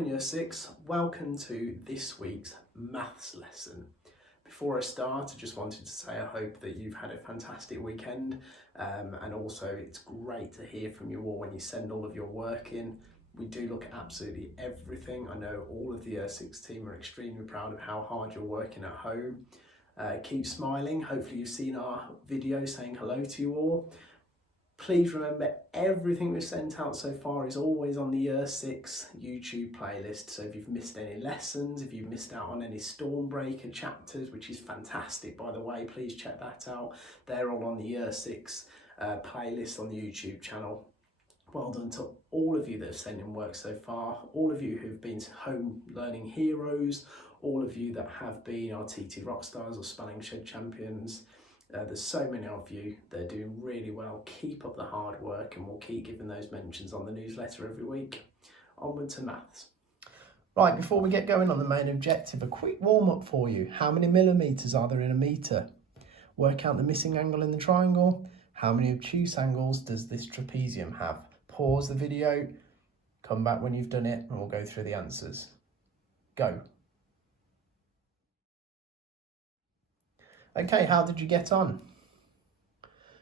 morning Year 6, welcome to this week's maths lesson. Before I start, I just wanted to say I hope that you've had a fantastic weekend, and also it's great to hear from you all when you send all of your work in. We do look at absolutely everything. I know all of the Year 6 team are extremely proud of how hard you're working at home. Keep smiling. Hopefully you've seen our video saying hello to you all. Please remember, everything we've sent out so far is always on the Year 6 YouTube playlist. So if you've missed any lessons, if you've missed out on any Stormbreaker chapters, which is fantastic by the way, please check that out. They're all on the Year 6 playlist on the YouTube channel. Well done to all of you that have sent in work so far, all of you who've been home learning heroes, all of you that have been our TT Rockstars or Spelling Shed champions. There's so many of you that are doing really well. Keep up the hard work and we'll keep giving those mentions on the newsletter every week. Onward to maths. Right, before we get going on the main objective, a quick warm-up for you. How many millimetres are there in a metre? Work out the missing angle in the triangle. How many obtuse angles does this trapezium have? Pause the video, come back when you've done it, and we'll go through the answers. Go. Okay, how did you get on?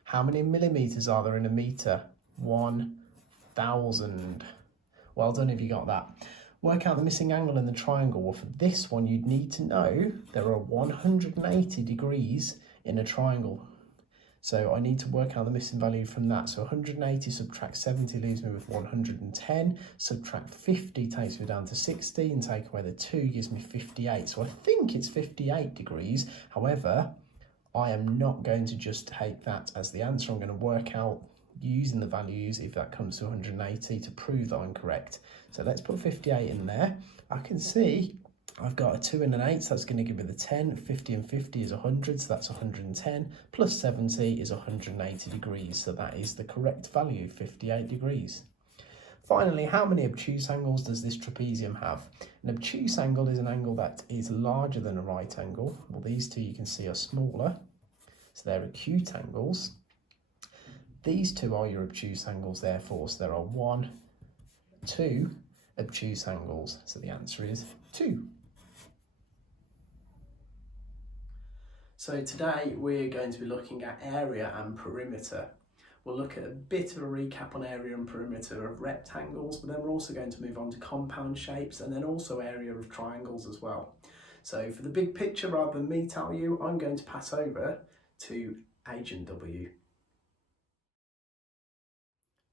How many millimetres are there in a metre? 1,000. Well done if you got that. Work out the missing angle in the triangle. Well, for this one, you'd need to know there are 180 degrees in a triangle. So I need to work out the missing value from that. So 180 subtract 70 leaves me with 110. Subtract 50 takes me down to 60, and take away the 2 gives me 58. So I think it's 58 degrees. However, I am not going to just take that as the answer. I'm going to work out using the values if that comes to 180 to prove that I'm correct. So let's put 58 in there. I can see I've got a 2 and an 8, so that's going to give me the 10. 50 and 50 is 100, so that's 110. Plus 70 is 180 degrees, so that is the correct value, 58 degrees. Finally, how many obtuse angles does this trapezium have? An obtuse angle is an angle that is larger than a right angle. Well, these two you can see are smaller, so they're acute angles. These two are your obtuse angles, therefore, so there are 1, 2 obtuse angles, so the answer is 2. So today we're going to be looking at area and perimeter. We'll look at a bit of a recap on area and perimeter of rectangles, but then we're also going to move on to compound shapes and then also area of triangles as well. So for the big picture, rather than me tell you, I'm going to pass over to Agent W.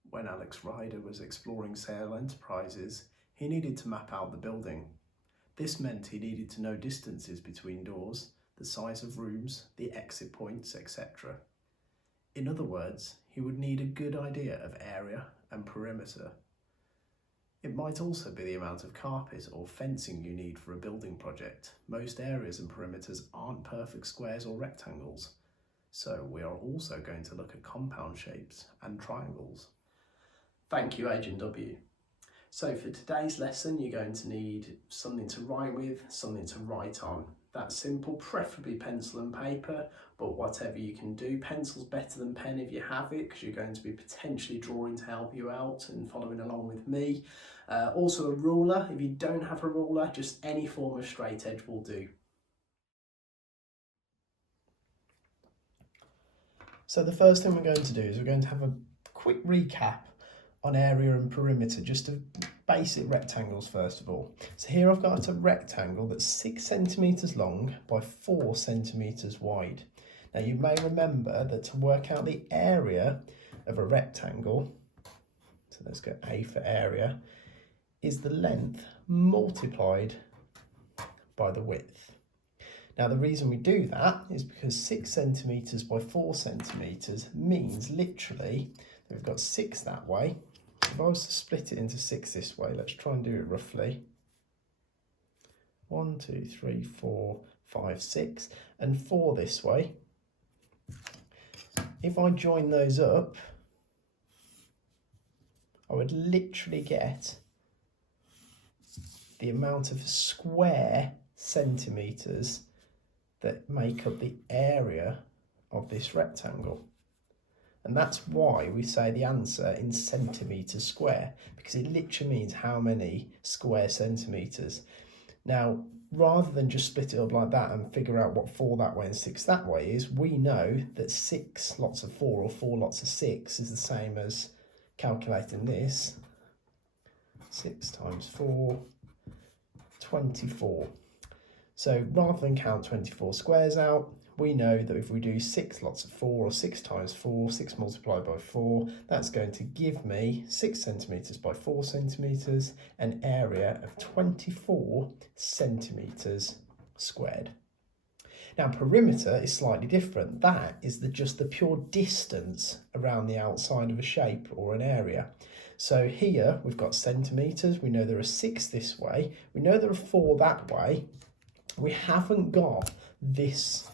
When Alex Ryder was exploring Sale Enterprises, he needed to map out the building. This meant he needed to know distances between doors, the size of rooms, the exit points, etc. In other words, he would need a good idea of area and perimeter. It might also be the amount of carpet or fencing you need for a building project. Most areas and perimeters aren't perfect squares or rectangles, so we are also going to look at compound shapes and triangles. Thank you, Agent W. So for today's lesson, you're going to need something to write with, something to write on. That's simple, preferably pencil and paper, but whatever you can do. Pencil's better than pen if you have it, because you're going to be potentially drawing to help you out and following along with me. Also a ruler. If you don't have a ruler, just any form of straight edge will do. So the first thing we're going to do is we're going to have a quick recap on area and perimeter, just to basic rectangles first of all. So here I've got a rectangle that's 6 centimetres long by 4 centimetres wide. Now you may remember that to work out the area of a rectangle, so let's go A for area, is the length multiplied by the width. Now the reason we do that is because 6 centimetres by 4 centimetres means literally that we've got 6 that way. If I was to split it into 6 this way, let's try and do it roughly. 1, 2, 3, 4, 5, 6, and 4 this way. If I join those up, I would literally get the amount of square centimetres that make up the area of this rectangle. And that's why we say the answer in centimetres square, because it literally means how many square centimetres. Now, rather than just split it up like that and figure out what 4 that way and 6 that way is, we know that 6 lots of 4 or 4 lots of 6 is the same as calculating this. 6 times 4, 24. So rather than count 24 squares out, we know that if we do 6 lots of 4, or 6 times 4, 6 multiplied by 4, that's going to give me 6 centimetres by 4 centimetres, an area of 24 centimetres squared. Now, perimeter is slightly different. That is just the pure distance around the outside of a shape or an area. So here we've got centimetres, we know there are 6 this way, we know there are 4 that way. We haven't got this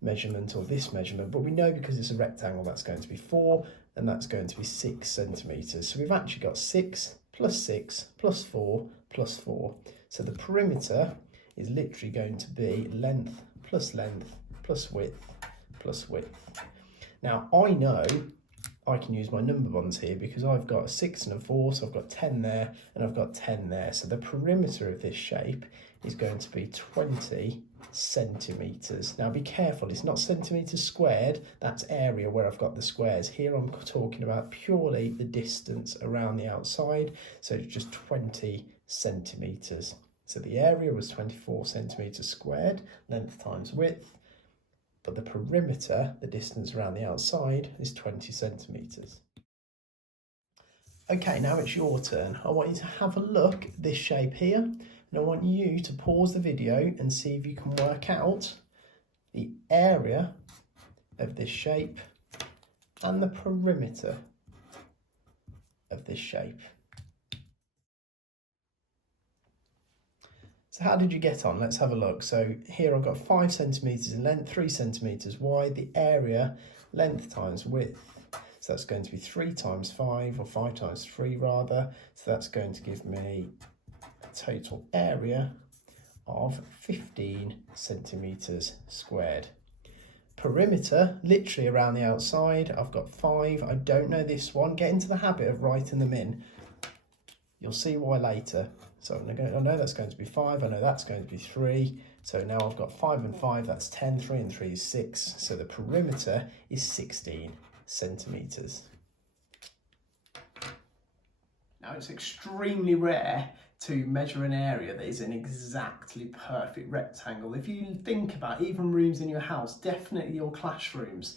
measurement or this measurement, but we know because it's a rectangle that's going to be 4 and that's going to be 6 centimetres. So we've actually got 6 plus 6 plus 4 plus 4. So the perimeter is literally going to be length plus width plus width. Now I know I can use my number bonds here because I've got a 6 and a 4, so I've got 10 there and I've got 10 there. So the perimeter of this shape is going to be 20 centimetres. Now be careful, it's not centimetres squared, that's area where I've got the squares. Here I'm talking about purely the distance around the outside, so it's just 20 centimetres. So the area was 24 centimetres squared, length times width, but the perimeter, the distance around the outside, is 20 centimetres. Okay, now it's your turn. I want you to have a look at this shape here, and I want you to pause the video and see if you can work out the area of this shape and the perimeter of this shape. So how did you get on? Let's have a look. So here I've got 5 centimetres in length, 3 centimetres wide. The area, length times width. So that's going to be 3 times 5, or 5 times 3 rather. So that's going to give me a total area of 15 centimetres squared. Perimeter, literally around the outside, I've got 5. I don't know this one. Get into the habit of writing them in. You'll see why later. So I know that's going to be 5, I know that's going to be 3. So now I've got 5 and 5, that's 10, 3 and 3 is 6. So the perimeter is 16 centimetres. Now it's extremely rare to measure an area that is an exactly perfect rectangle. If you think about even rooms in your house, definitely your classrooms,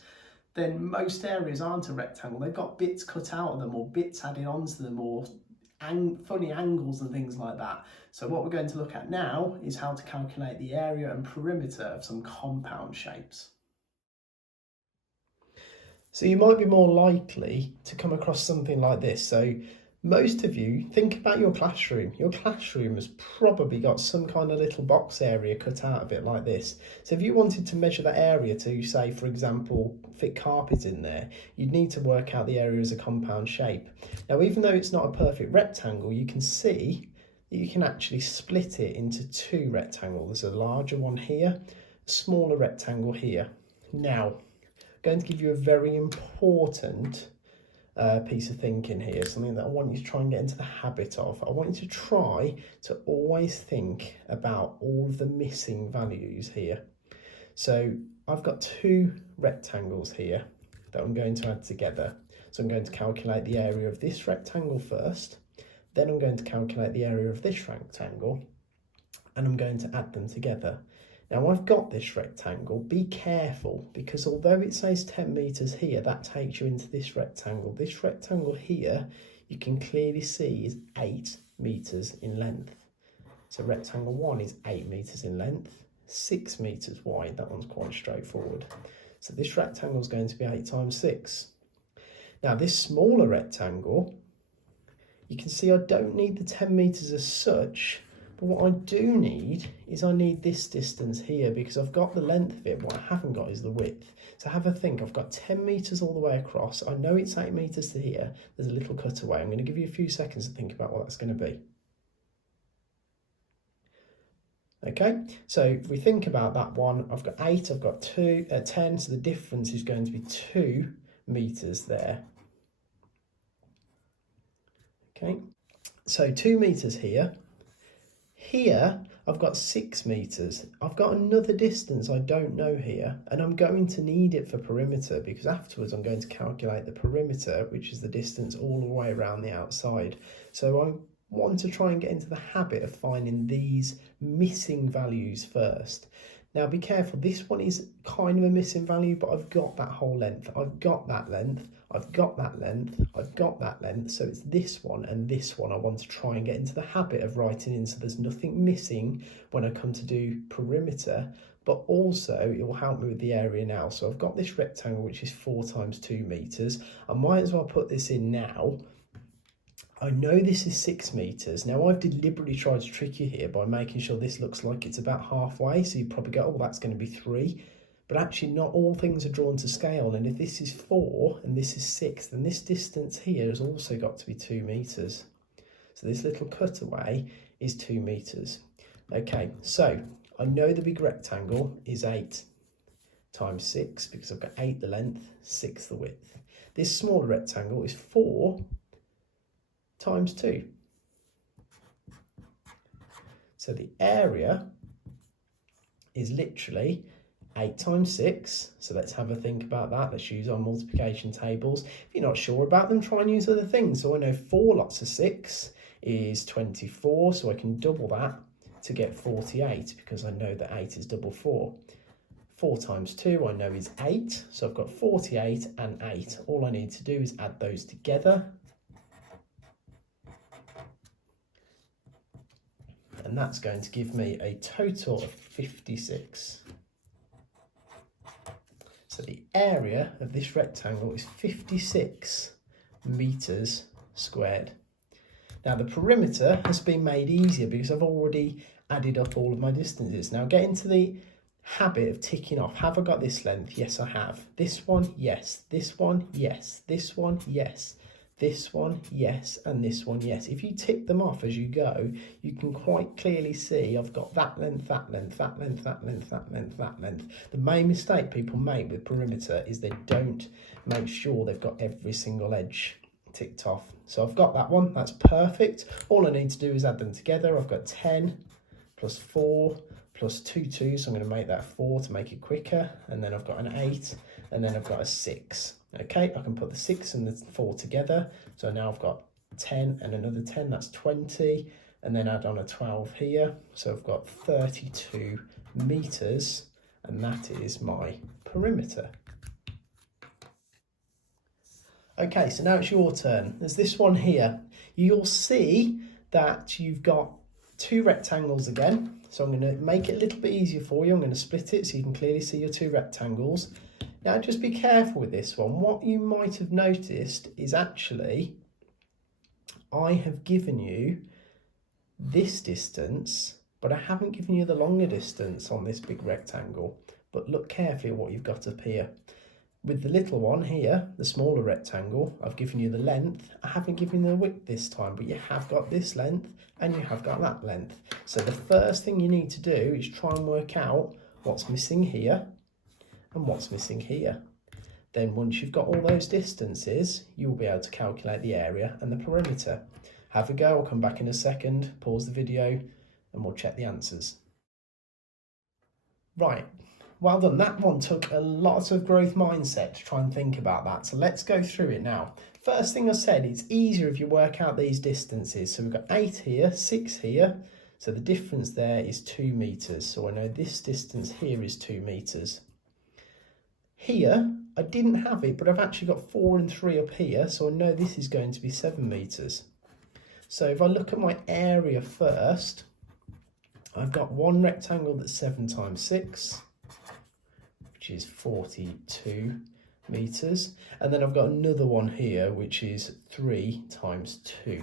then most areas aren't a rectangle. They've got bits cut out of them or bits added onto them or funny angles and things like that. So what we're going to look at now is how to calculate the area and perimeter of some compound shapes. So you might be more likely to come across something like this. So most of you, think about your classroom. Your classroom has probably got some kind of little box area cut out of it like this. So if you wanted to measure that area to, say, for example, fit carpet in there, you'd need to work out the area as a compound shape. Now, even though it's not a perfect rectangle, you can see that you can actually split it into 2 rectangles. There's a larger one here, a smaller rectangle here. Now, I'm going to give you a very important piece of thinking here, something that I want you to try and get into the habit of. I want you to try to always think about all of the missing values here. So I've got 2 rectangles here that I'm going to add together. So I'm going to calculate the area of this rectangle first, then I'm going to calculate the area of this rectangle, and I'm going to add them together. Now I've got this rectangle, be careful, because although it says 10 metres here, that takes you into this rectangle. This rectangle here, you can clearly see is 8 metres in length. So rectangle 1 is 8 metres in length, 6 metres wide. That one's quite straightforward. So this rectangle is going to be 8 times 6. Now this smaller rectangle, you can see I don't need the 10 metres as such, but what I do need is I need this distance here because I've got the length of it. What I haven't got is the width. So have a think. I've got 10 metres all the way across. I know it's 8 metres to here. There's a little cutaway. I'm going to give you a few seconds to think about what that's going to be. Okay, so if we think about that one, I've got 8, I've got 10, so the difference is going to be 2 meters there. Okay, so 2 meters here. Here, I've got 6 meters. I've got another distance I don't know here, and I'm going to need it for perimeter because afterwards I'm going to calculate the perimeter, which is the distance all the way around the outside. So I want to try and get into the habit of finding these missing values first. Now be careful, this one is kind of a missing value, but I've got that whole length. I've got that length, I've got that length, I've got that length. So it's this one and this one I want to try and get into the habit of writing in so there's nothing missing when I come to do perimeter, but also it will help me with the area now. So I've got this rectangle, which is 4 times 2 meters. I might as well put this in now. I know this is 6 meters. Now I've deliberately tried to trick you here by making sure this looks like it's about halfway. So you probably go, oh, that's going to be 3. But actually not all things are drawn to scale. And if this is 4 and this is 6, then this distance here has also got to be 2 meters. So this little cutaway is 2 meters. Okay, so I know the big rectangle is 8 times 6 because I've got 8 the length, 6 the width. This smaller rectangle is 4 times 2. So the area is literally 8 times 6. So let's have a think about that. Let's use our multiplication tables. If you're not sure about them, try and use other things. So I know 4 lots of 6 is 24. So I can double that to get 48 because I know that 8 is double 4. 4 times 2 I know is 8. So I've got 48 and 8. All I need to do is add those together. And that's going to give me a total of 56. So the area of this rectangle is 56 meters squared. Now the perimeter has been made easier because I've already added up all of my distances. Now get into the habit of ticking off. Have I got this length? Yes, I have. This one, yes. This one, yes. This one, yes. This one, yes, and this one, yes. If you tick them off as you go, you can quite clearly see I've got that length, that length, that length, that length, that length, that length. The main mistake people make with perimeter is they don't make sure they've got every single edge ticked off. So I've got that one, that's perfect. All I need to do is add them together. I've got 10 plus 4 plus 2 2s, so I'm going to make that 4 to make it quicker. And then I've got an 8, and then I've got a 6. Okay, I can put the 6 and the 4 together. So now I've got 10 and another 10, that's 20. And then add on a 12 here. So I've got 32 meters, and that is my perimeter. Okay, so now it's your turn. There's this one here. You'll see that you've got 2 rectangles again. So I'm going to make it a little bit easier for you. I'm going to split it so you can clearly see your 2 rectangles. Now just be careful with this one. What you might have noticed is actually I have given you this distance, but I haven't given you the longer distance on this big rectangle. But look carefully at what you've got up here. With the little one here, the smaller rectangle, I've given you the length. I haven't given you the width this time, but you have got this length and you have got that length. So the first thing you need to do is try and work out what's missing here and what's missing here. Then once you've got all those distances, you'll be able to calculate the area and the perimeter. Have a go, I'll come back in a second, pause the video and we'll check the answers. Right, well done. That one took a lot of growth mindset to try and think about that. So let's go through it now. First thing I said, it's easier if you work out these distances. So we've got 8 here, 6 here. So the difference there is 2 meters. So I know this distance here is 2 meters. Here, I didn't have it, but I've actually got 4 and 3 up here. So I know this is going to be 7 meters. So if I look at my area first, I've got one rectangle that's 7 times 6, which is 42 meters. And then I've got another one here, which is 3 times 2.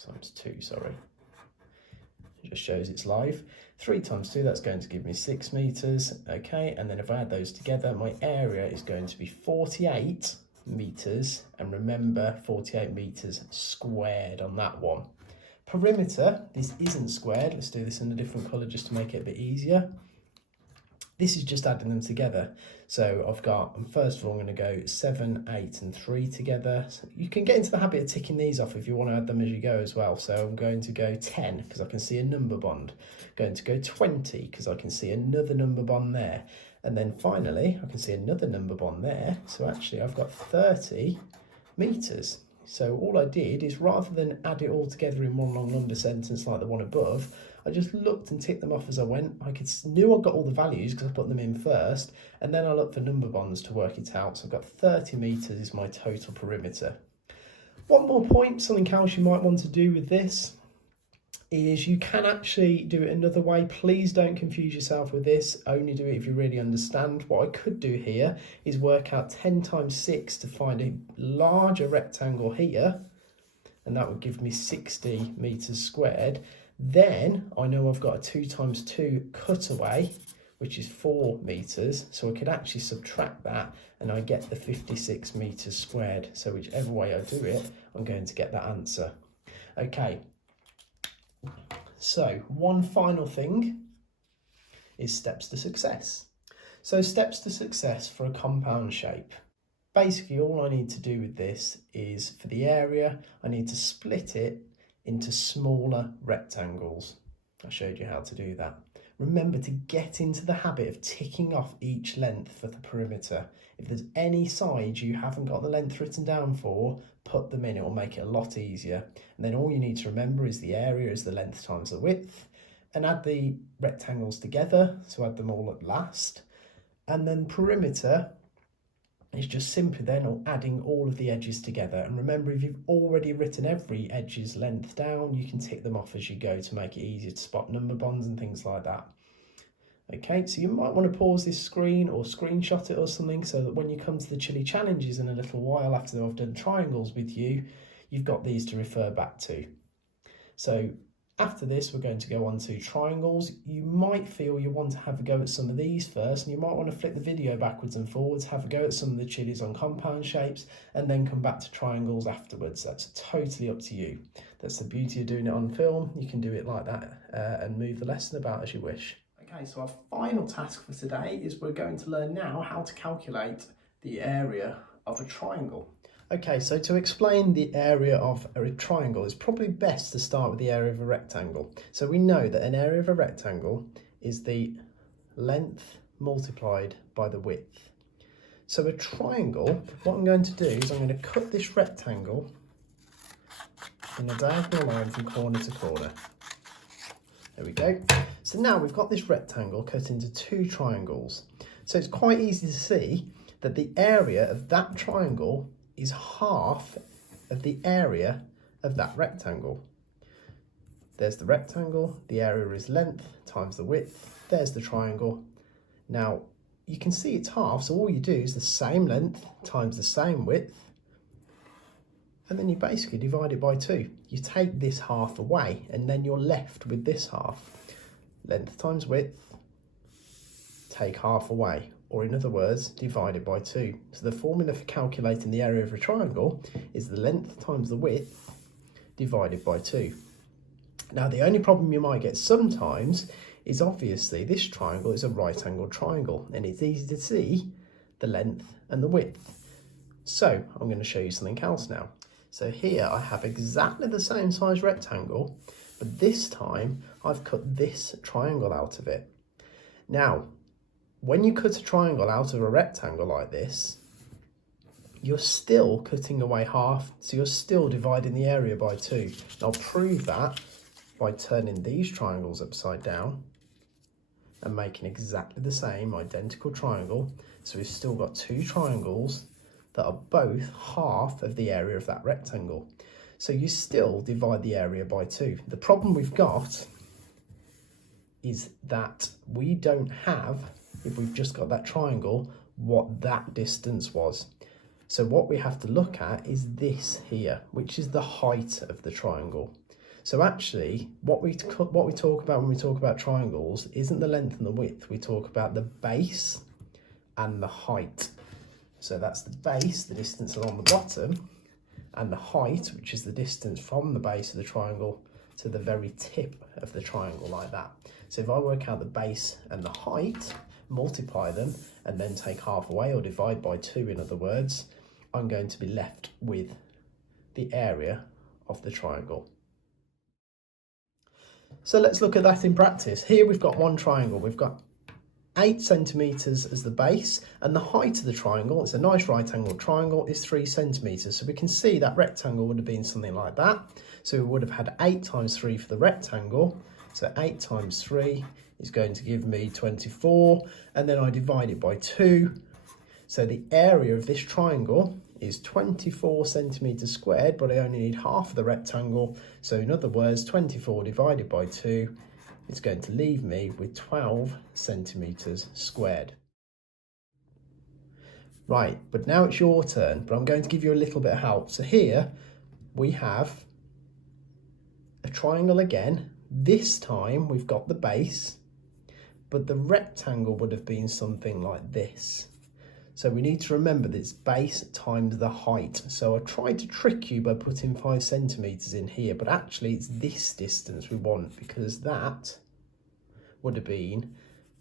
Times 2, sorry. It just shows it's live. 3 times 2, that's going to give me 6 meters. Okay, and then if I add those together, my area is going to be 48 meters. And remember, 48 meters squared on that one. Perimeter, this isn't squared. Let's do this in a different colour just to make it a bit easier. This is just adding them together. So I've got, first of all, I'm going to go 7, 8 and 3 together. So you can get into the habit of ticking these off if you want to add them as you go as well. So I'm going to go 10 because I can see a number bond. Going to go 20 because I can see another number bond there. And then finally, I can see another number bond there. So actually I've got 30 meters. So all I did is, rather than add it all together in one long number sentence like the one above, I just looked and ticked them off as I went. Knew I got all the values because I put them in first, and then I looked for number bonds to work it out. So I've got 30 meters is my total perimeter. One more point, something else you might want to do with this is you can actually do it another way. Please don't confuse yourself with this. Only do it if you really understand. What I could do here is work out 10 times 6 to find a larger rectangle here, and that would give me 60 meters squared. Then I know I've got a 2 times 2 cutaway, which is 4 meters. So I could actually subtract that and I get the 56 meters squared. So whichever way I do it, I'm going to get that answer. Okay. So one final thing is steps to success. So steps to success for a compound shape. Basically all I need to do with this is, for the area, I need to split it into smaller rectangles. I showed you how to do that. Remember to get into the habit of ticking off each length for the perimeter. If there's any sides you haven't got the length written down for, put them in, it will make it a lot easier. And then all you need to remember is the area is the length times the width, and add the rectangles together, so add them all at last. And then perimeter is just simply then adding all of the edges together. And remember, if you've already written every edge's length down, you can tick them off as you go to make it easier to spot number bonds and things like that. Okay, so you might want to pause this screen or screenshot it or something, so that when you come to the chili challenges in a little while after I've done triangles with you, you've got these to refer back to. So after this, we're going to go on to triangles. You might feel you want to have a go at some of these first, and you might want to flip the video backwards and forwards, have a go at some of the chilies on compound shapes, and then come back to triangles afterwards. That's totally up to you. That's the beauty of doing it on film. You can do it like that and move the lesson about as you wish. Okay, so our final task for today is we're going to learn now how to calculate the area of a triangle. Okay, so to explain the area of a triangle, it's probably best to start with the area of a rectangle. So we know that an area of a rectangle is the length multiplied by the width. So a triangle, what I'm going to do is I'm going to cut this rectangle in a diagonal line from corner to corner. There we go. So now we've got this rectangle cut into 2 triangles. So it's quite easy to see that the area of that triangle is half of the area of that rectangle. There's the rectangle, the area is length times the width, there's the triangle. Now you can see it's half, so all you do is the same length times the same width, and then you basically divide it by 2. You take this half away and then you're left with this half. Length times width, take half away. Or in other words, divided by 2. So the formula for calculating the area of a triangle is the length times the width divided by 2. Now the only problem you might get sometimes is obviously this triangle is a right angled triangle and it's easy to see the length and the width. So I'm going to show you something else now. So here I have exactly the same size rectangle, but this time I've cut this triangle out of it. Now, when you cut a triangle out of a rectangle like this, you're still cutting away half, so you're still dividing the area by 2. And I'll prove that by turning these triangles upside down and making exactly the same identical triangle. So we've still got 2 triangles that are both half of the area of that rectangle. So you still divide the area by 2. The problem we've got is that we don't have, if we've just got that triangle, what that distance was. So what we have to look at is this here, which is the height of the triangle. So actually, what we talk about when we talk about triangles isn't the length and the width. We talk about the base and the height. So that's the base, the distance along the bottom, and the height, which is the distance from the base of the triangle to the very tip of the triangle, like that. So if I work out the base and the height, multiply them, and then take half away, or divide by 2 in other words, I'm going to be left with the area of the triangle. So let's look at that in practice. Here we've got one triangle. We've got 8 centimetres as the base, and the height of the triangle, it's a nice right angled triangle, is 3 centimetres. So we can see that rectangle would have been something like that. So we would have had 8 times 3 for the rectangle. So 8 times 3 is going to give me 24, and then I divide it by 2. So the area of this triangle is 24 centimetres squared, but I only need half of the rectangle. So in other words, 24 divided by 2 is going to leave me with 12 centimetres squared. Right, but now it's your turn, but I'm going to give you a little bit of help. So here we have a triangle again. This time we've got the base, but the rectangle would have been something like this. So we need to remember that it's base times the height. So I tried to trick you by putting 5 centimetres in here, but actually it's this distance we want, because that would have been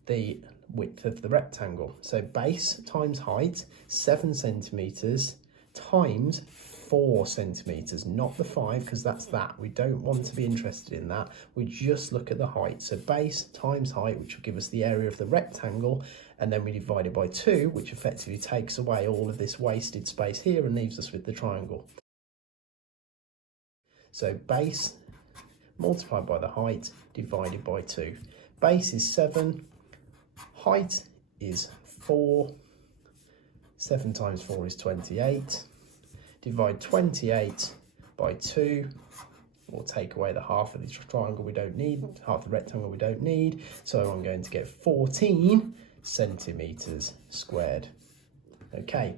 the width of the rectangle. So base times height, 7 centimetres, times 4 centimetres, not the 5, because that's that. We don't want to be interested in that. We just look at the height. So base times height, which will give us the area of the rectangle, and then we divide it by 2, which effectively takes away all of this wasted space here and leaves us with the triangle. So base multiplied by the height divided by 2. Base is 7, height is 4, 7 times 4 is 28. Divide 28 by 2, we'll take away the half of the triangle we don't need, half the rectangle we don't need, so I'm going to get 14 centimetres squared. Okay,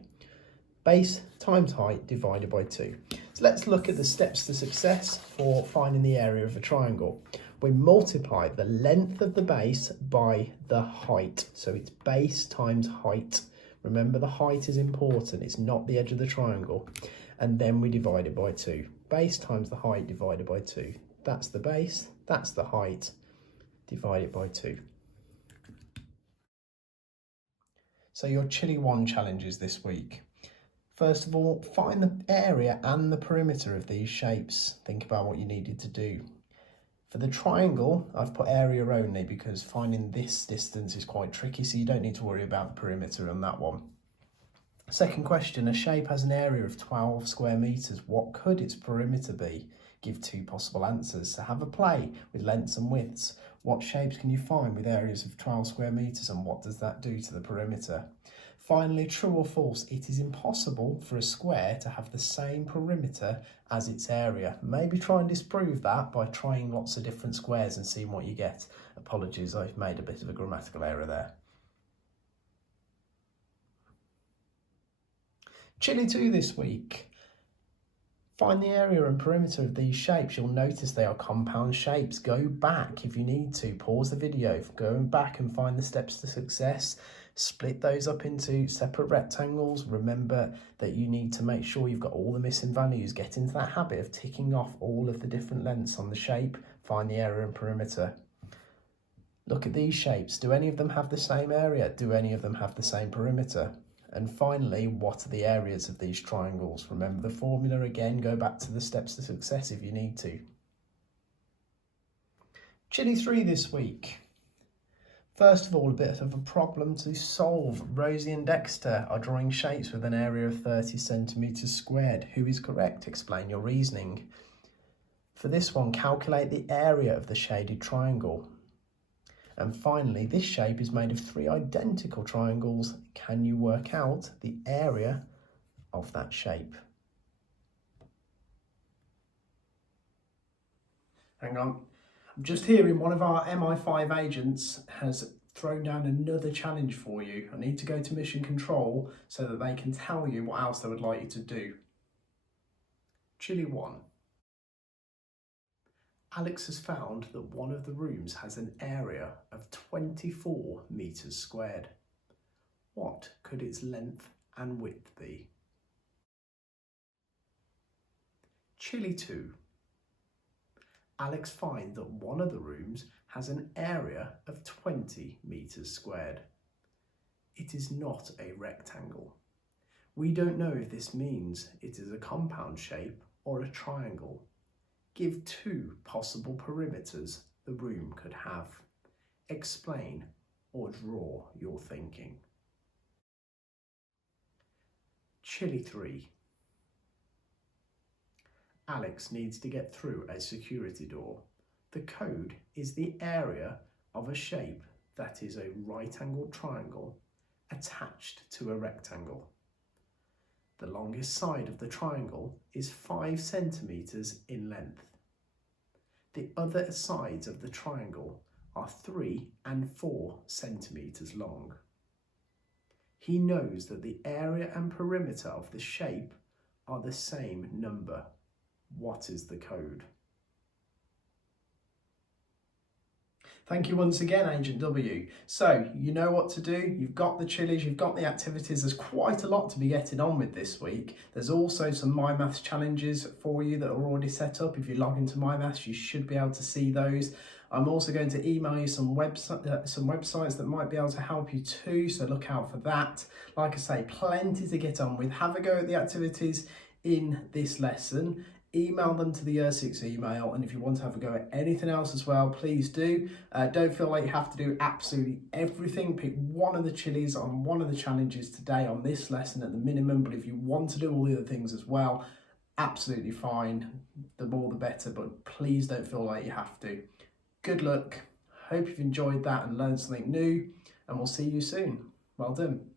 base times height divided by 2. So let's look at the steps to success for finding the area of a triangle. We multiply the length of the base by the height, so it's base times height. Remember, the height is important, it's not the edge of the triangle. And then we divide it by 2. Base times the height divided by 2. That's the base, that's the height, divided by 2. So your Chili 1 challenges this week. First of all, find the area and the perimeter of these shapes. Think about what you needed to do. For the triangle, I've put area only because finding this distance is quite tricky, so you don't need to worry about the perimeter on that one. Second question, a shape has an area of 12 square metres. What could its perimeter be? Give 2 possible answers. So have a play with lengths and widths. What shapes can you find with areas of 12 square metres, and what does that do to the perimeter? Finally, true or false, it is impossible for a square to have the same perimeter as its area. Maybe try and disprove that by trying lots of different squares and seeing what you get. Apologies, I've made a bit of a grammatical error there. Chili 2 this week. Find the area and perimeter of these shapes. You'll notice they are compound shapes. Go back if you need to. Pause the video. Go back and find the steps to success. Split those up into separate rectangles. Remember that you need to make sure you've got all the missing values. Get into that habit of ticking off all of the different lengths on the shape. Find the area and perimeter. Look at these shapes. Do any of them have the same area? Do any of them have the same perimeter? And finally, what are the areas of these triangles? Remember the formula again. Go back to the steps to success if you need to. Chili 3 this week. First of all, a bit of a problem to solve. Rosie and Dexter are drawing shapes with an area of 30 centimetres squared. Who is correct? Explain your reasoning. For this one, calculate the area of the shaded triangle. And finally, this shape is made of 3 identical triangles. Can you work out the area of that shape? Hang on. I'm just hearing one of our MI5 agents has thrown down another challenge for you. I need to go to mission control so that they can tell you what else they would like you to do. Chili 1. Alex has found that one of the rooms has an area of 24 metres squared. What could its length and width be? Chili 2. Alex finds that one of the rooms has an area of 20 metres squared. It is not a rectangle. We don't know if this means it is a compound shape or a triangle. Give 2 possible perimeters the room could have. Explain or draw your thinking. Chili 3. Alex needs to get through a security door. The code is the area of a shape that is a right-angled triangle attached to a rectangle. The longest side of the triangle is 5 centimeters in length. The other sides of the triangle are 3 and 4 centimeters long. He knows that the area and perimeter of the shape are the same number. What is the code? Thank you once again, Agent W. So, you know what to do. You've got the chilies, you've got the activities. There's quite a lot to be getting on with this week. There's also some My Maths challenges for you that are already set up. If you log into My Maths, you should be able to see those. I'm also going to email you some websites that might be able to help you too, so look out for that. Like I say, plenty to get on with. Have a go at the activities in this lesson. Email them to the Year 6 email, and if you want to have a go at anything else as well, please do. Don't feel like you have to do absolutely everything. Pick one of the chilies on one of the challenges today on this lesson at the minimum, but if you want to do all the other things as well, absolutely fine. The more the better, but please don't feel like you have to. Good luck. Hope you've enjoyed that and learned something new, and we'll see you soon. Well done.